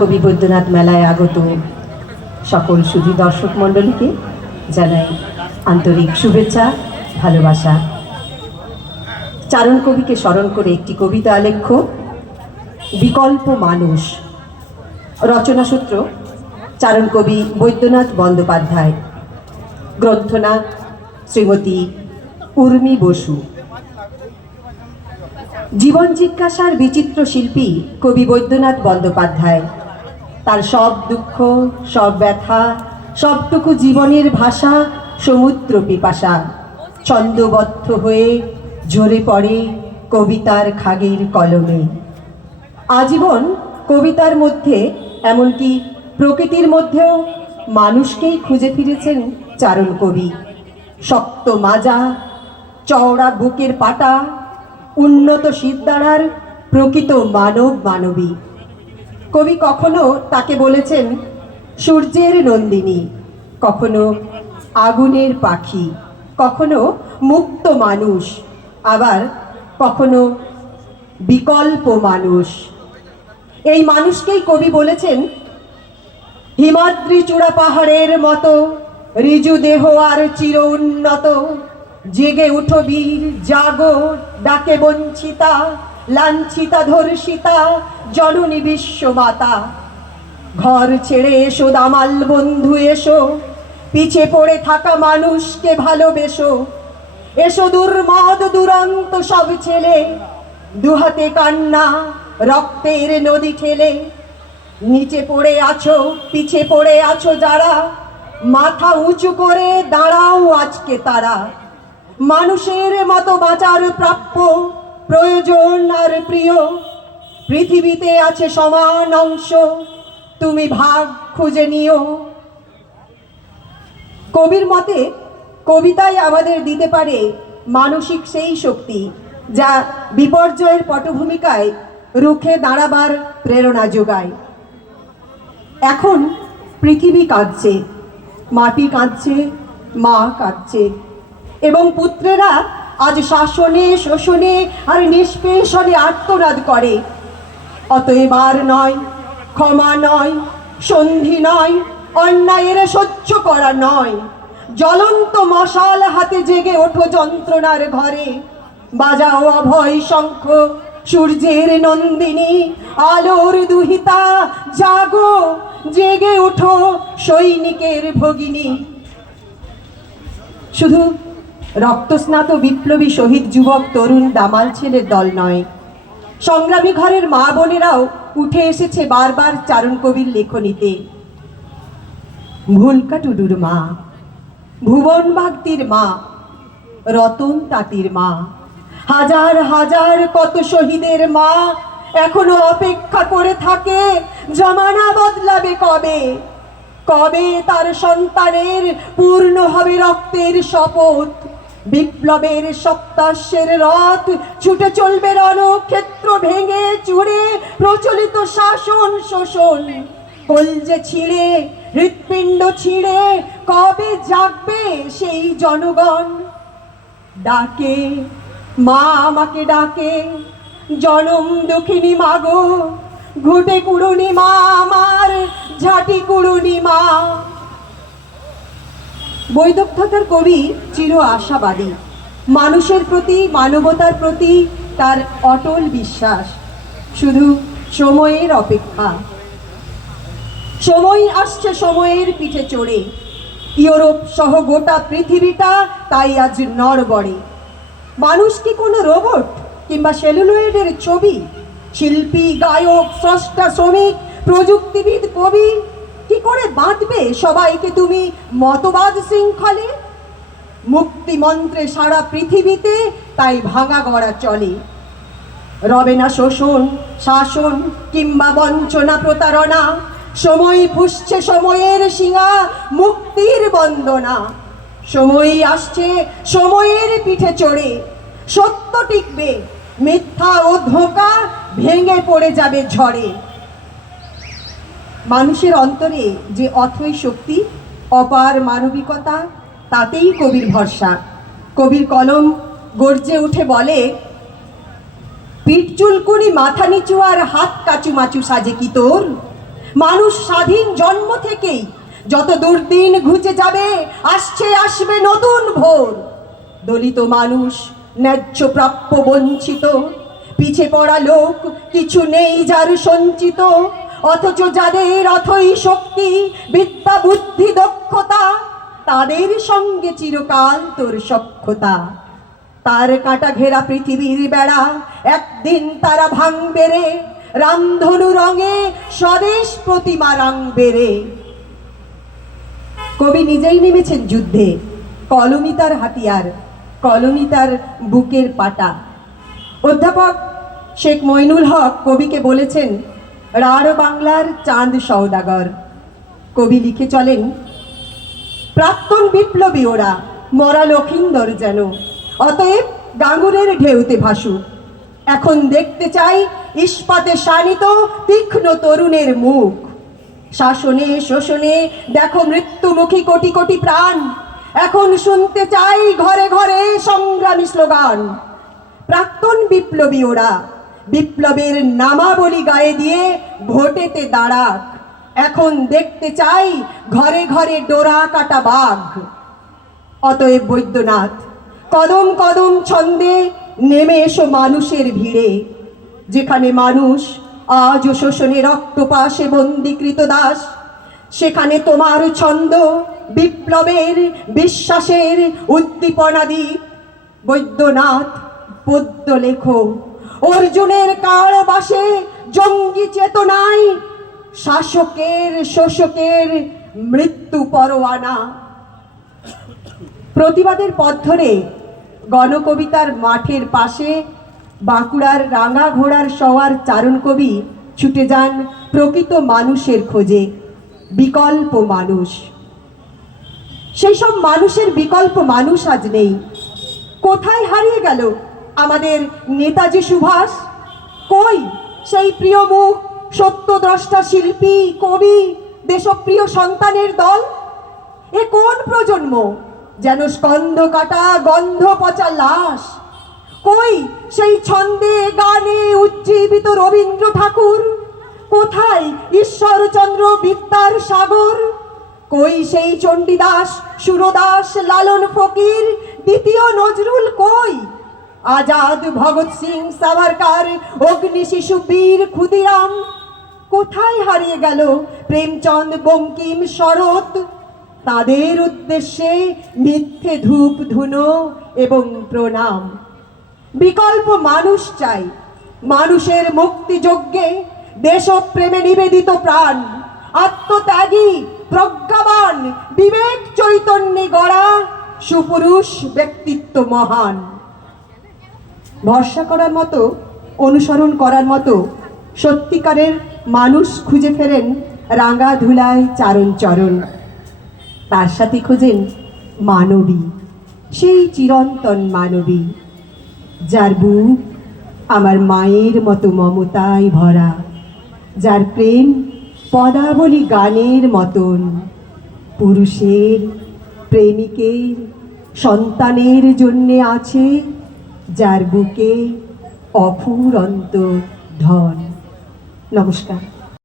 কবি বৈদ্যনাথ মেলায় আগত সকল সুধী দর্শক মণ্ডলীকে জানাই আন্তরিক শুভেচ্ছা, ভালোবাসা। চারণ কবিকে স্মরণ করে একটি কবিতা আলেখ্য, বিকল্প মানুষ। রচনাসূত্র চারণ কবি বৈদ্যনাথ বন্দ্যোপাধ্যায়, গ্রন্থনা শ্রীমতী উর্মি বসু। জীবন জিজ্ঞাসার বিচিত্র শিল্পী কবি বৈদ্যনাথ বন্দ্যোপাধ্যায় তার সব দুঃখ, সব ব্যথা, সবটুকু জীবনের ভাষা সমুদ্র পিপাসা ছন্দবদ্ধ হয়ে ঝরে পড়ে কবিতার খাগের কলমে। আজীবন কবিতার মধ্যে, এমনকি প্রকৃতির মধ্যেও মানুষকেই খুঁজে ফিরেছেন চারণ কবি। শক্ত মাজা, চওড়া বুকের পাটা, উন্নত শিরদাঁড়ার প্রকৃত মানব মানবী। কবি কখনো তাকে বলেছেন সূর্যের নন্দিনী, কখনো আগুনের পাখি, কখনো মুক্ত মানুষ, আবার কখনো বিকল্প মানুষ। এই মানুষকেই কবি বলেছেন হিমাদ্রি চূড়া পাহাড়ের মতো ঋজু দেহ আর চির উন্নত। জেগে উঠো বীর, জাগো, ডাকে বঞ্চিতা, লাঞ্ছিতা ধর্ষিতা জননী বিশ্বমাতা। ঘর ছেড়ে এসো দামাল বন্ধু এসো, পিছে পড়ে থাকা মানুষকে ভালোবেসো। এসো দুর্মদ দুরন্ত সব ছেলে, দুহাতে কান্না রক্তের নদী ঠেলে। নিচে পড়ে আছো, পিছে পড়ে আছো যারা, মাথা উঁচু করে দাঁড়াও আজকে তারা। মানুষের মতো বাঁচার প্রাপ্য, প্রয়োজন আর প্রিয়, পৃথিবীতে আছে সমান অংশ, তুমি ভাগ খুঁজে নিও। কবির মতে কবিতাই আমাদের দিতে পারে মানসিক সেই শক্তি যা বিপর্যয়ের পটভূমিকায় রুখে দাঁড়াবার প্রেরণা যোগায়। এখন পৃথিবী কাঁদছে, মাটি কাঁদছে, মা কাঁদছে, এবং পুত্রেরা আজ শাসনে, শোষণে আর নিষ্পেষণে আর্তনাদ করে। অতএব আর নয়, ক্ষমা নয়, সন্ধি নয়, অন্যায়ের সহ্য করা নয়। জ্বলন্ত মশাল হাতে জেগে ওঠো যন্ত্রণার ঘরে। বাজাও অভয় শঙ্খ, সূর্যের নন্দিনী, আলোর দুহিতা, জাগো, জেগে ওঠো সৈনিকের ভগিনী। শুধু রক্তস্নাত বিপ্লবী শহীদ যুবক, তরুণ, দামাল ছেলের দল নয়, সংগ্রামী ঘরের মা বোনেরাও উঠে এসেছে বারবার চারণ কবির লেখনীতে। ভুলকা টুডুর মা, ভুবন বাগদির মা, রতন তাঁতির মা, হাজার হাজার কত শহীদের মা এখনো অপেক্ষা করে থাকে জমানা বদলাবে কবে। কবে তার সন্তানের পূর্ণ হবে রক্তের শপথ। বিপ্লবের সপ্তাহের রথ ছুটে চলবে রণক্ষেত্র ভেঙে চুরে প্রচলিত শাসন শোষণ। কলজে ছিঁড়ে, হৃৎপিণ্ড ছিঁড়ে কবে জাগবে সেই জনগণ। ডাকে মা, আমাকে ডাকে, জনম দুঃখিনী মাগো, ঘুটে কুড়ুনি মা আমার, ঝাঁটি কুড়ুনি মা। বৈদগ্ধ্যতার কবি চির আশাবাদী। মানুষের প্রতি, মানবতার প্রতি তার অটল বিশ্বাস। শুধু সময়ের অপেক্ষা। সময় আসছে সময়ের পিঠে চড়ে। ইউরোপ সহ গোটা পৃথিবীটা তাই আজ নড়বড়ে। মানুষ কি কোনো রোবট কিংবা সেলুলয়েডের ছবি? শিল্পী, গায়ক, স্রষ্টা, শ্রমিক, প্রযুক্তিবিদ, কবি কি করে বাঁধবে সবাইকে তুমি মতবাদ শৃঙ্খলে? মুক্তি মন্ত্রে সারা পৃথিবীতে তাই ভাঙা গড়া চলে। রবে না শোষণ, শাসন কিংবা বঞ্চনা, প্রতারণা। সময় পুষছে সময়ের শিঙা, মুক্তির বন্দনা। সময় আসছে সময়ের পিঠে চড়ে। সত্য টিকবে, মিথ্যা ও ধোঁকা ভেঙে পড়ে যাবে ঝড়ে। মানুষের অন্তরে যে অথৈ শক্তি, অপার মানবিকতা, তাতেই কবির ভরসা। কবির কলম গর্জে উঠে বলে, পিঠ চুলকুনি, মাথা নিচু আর হাত কাচুমাচু সাজে কি তোর? মানুষ স্বাধীন জন্ম থেকেই, যত দুর্দিন ঘুচে যাবে আসবে নতুন ভোর। দলিত মানুষ ন্যায্য প্রাপ্য বঞ্চিত, পিছে পড়া লোক কিছু নেই যার সঞ্চিত, অথচ যাদের অথই শক্তি বিদ্যা বুদ্ধি দক্ষতা, তাদের সঙ্গে চিরকাল তোর সখ্যতা। তার কাটা ঘেরা পৃথিবীর বেড়া একদিন তারা ভাঙবে রে, রামধনু রঙে স্বদেশ প্রতিমা রাঙবে রে। কবি নিজেই নেমেছেন যুদ্ধে, কলমই তার হাতিয়ার, কলমই তার বুকের পাটা। অধ্যাপক শেখ মইনুল হক কবিকে বলেছেন রাঢ় বাংলার চাঁদ সওদাগর। কবি লিখে চলেন, প্রাক্তন বিপ্লবী ওরা, মরা লখিন্দর যেন, অতএব গাঙ্গুরের ঢেউতে ভাসুক। এখন দেখতে চাই ইস্পাতে শানিত তীক্ষ্ণ তরুণের মুখ। শাসনে শোষণে দেখো মৃত্যুমুখী কোটি কোটি প্রাণ, এখন শুনতে চাই ঘরে ঘরে সংগ্রামী স্লোগান। প্রাক্তন বিপ্লবী ওরা, বিপ্লবের নামাবলী গায়ে দিয়ে ভোটেতে দাঁড়াক। এখন দেখতে চাই ঘরে ঘরে ডোরা কাটা বাঘ। অতএব বৈদ্যনাথ, কদম কদম ছন্দে নেমে এসো মানুষের ভিড়ে। যেখানে মানুষ আজ শোষণে রক্তপাশে বন্দীকৃত দাস, সেখানে তোমার ছন্দ বিপ্লবের বিশ্বাসের উদ্দীপনাদি। বৈদ্যনাথ পদ্য লেখো, অর্জুনের কারাবাসে জঙ্গি চেতনায় শাসকের শোষকের মৃত্যু পরোয়ানা। প্রতিবাদের পথ ধরে গণকবিতার মাঠের পাশে বাঁকুড়ার রাঙা ঘোড়ার সওয়ার চারণ কবি ছুটে যান প্রকৃত মানুষের খোঁজে, বিকল্প মানুষ। সেই সব মানুষের বিকল্প মানুষ আজ নেই। কোথায় হারিয়ে গেল আমাদের নেতাজি সুভাষ? কই সেই প্রিয় মুখ, সত্যদ্রষ্টা শিল্পী কবি দেশপ্রিয় সন্তানের দল? এ কোন প্রজন্ম? যেন স্কন্ধ কাটা গন্ধ পচা লাশ। কই সেই ছন্দে গানে উজ্জীবিত রবীন্দ্র ঠাকুর? কোথায় ঈশ্বরচন্দ্র বিদ্যার সাগর? কই সেই চণ্ডীদাস সুরদাস লালন ফকির দ্বিতীয় নজরুল? কই আজাদ ভগৎ সিং সাভারকার অগ্নি শিশু বীর ক্ষুদিরাম? কোথায় হারিয়ে গেল প্রেমচন্দ বঙ্কিম শরৎ? তাদের উদ্দেশ্যে মিথ্যে ধূপ ধুনো এবং প্রণাম। বিকল্প মানুষ চাই, মানুষের মুক্তিযজ্ঞে দেশপ্রেমে নিবেদিত প্রাণ, আত্মত্যাগী প্রজ্ঞাবান বিবেক চৈতন্যে গড়া সুপুরুষ ব্যক্তিত্ব মহান। ভরসা করার মতো, অনুসরণ করার মতো সত্যিকারের মানুষ খুঁজে ফেরেন রাঙা ধুলায় চারণ চরণ। তার সাথে খোঁজেন মানবী, সেই চিরন্তন মানবী, যার বুক আমার মায়ের মতো মমতায় ভরা, যার প্রেম পদাবলী গানের মতন, পুরুষের প্রেমিকের সন্তানের জন্যে আছে, যার বুকে অফুরন্ত ধন। নমস্কার।